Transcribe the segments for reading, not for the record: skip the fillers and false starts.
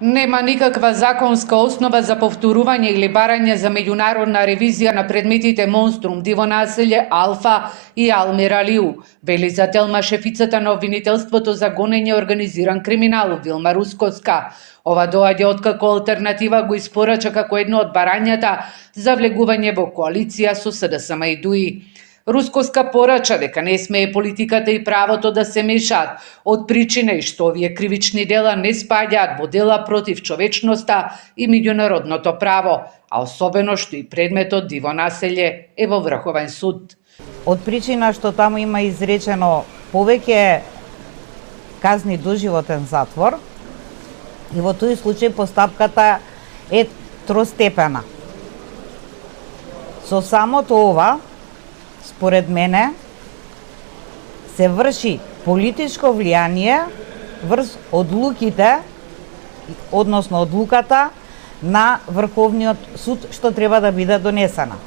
Нема никаква законска основа за повторување или барање за меѓународна ревизија на предметите Монструм, Диво населје, Алфа и Алмир Алиу, вели за Телма шефицата на обвинителството за гонење организиран криминал Вилма Рускоска. Ова доаѓа откако алтернатива го испорача како едно од барањата за влегување во коалиција со СДСМ и ДУИ. Рускоска порача дека не смее политиката и правото да се мешаат од причина и што овие кривични дела не спаѓаат во дела против човечноста и меѓународното право, а особено што и предметот Диво населје е во Врховен суд. Од причина што таму има изречено повеќе казни доживотен затвор и во тој случај постапката е тростепена. Со самото ова, според мене, се врши политичко влијание врз одлуките, односно одлуката на Врховниот суд што треба да биде донесена.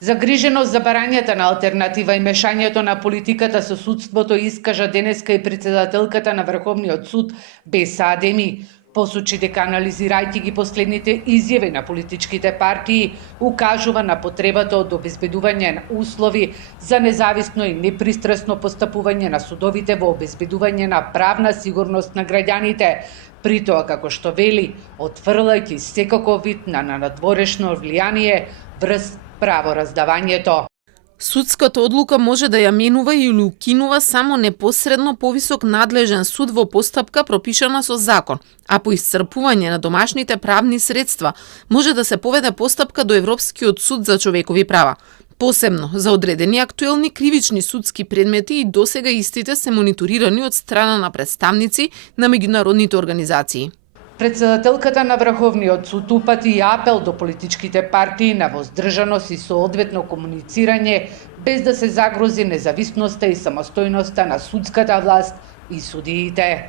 Загриженост за барањата на алтернатива и мешањето на политиката со судството искажа денеска и претседателката на Врховниот суд Беса Адеми. Посочи дека анализирајќи ги последните изјави на политичките партии, укажува на потребата од обезбедување на услови за независно и непристрасно постапување на судовите во обезбедување на правна сигурност на граѓаните, при тоа како што вели, отфрлајќи секаков вид на надворешно влијание врз правораздавањето. Судската одлука може да ја менува или укинува само непосредно повисок надлежен суд во постапка пропишана со закон, а по исцрпување на домашните правни средства може да се поведе постапка до Европскиот суд за човекови права. Посебно за одредени актуелни кривични судски предмети и досега истите се мониторирани од страна на представници на меѓународните организации. Претседателката на Врховниот суд упати и апел до политичките партии на воздржаност и соодветно комуницирање без да се загрози независноста и самостојноста на судската власт и судиите.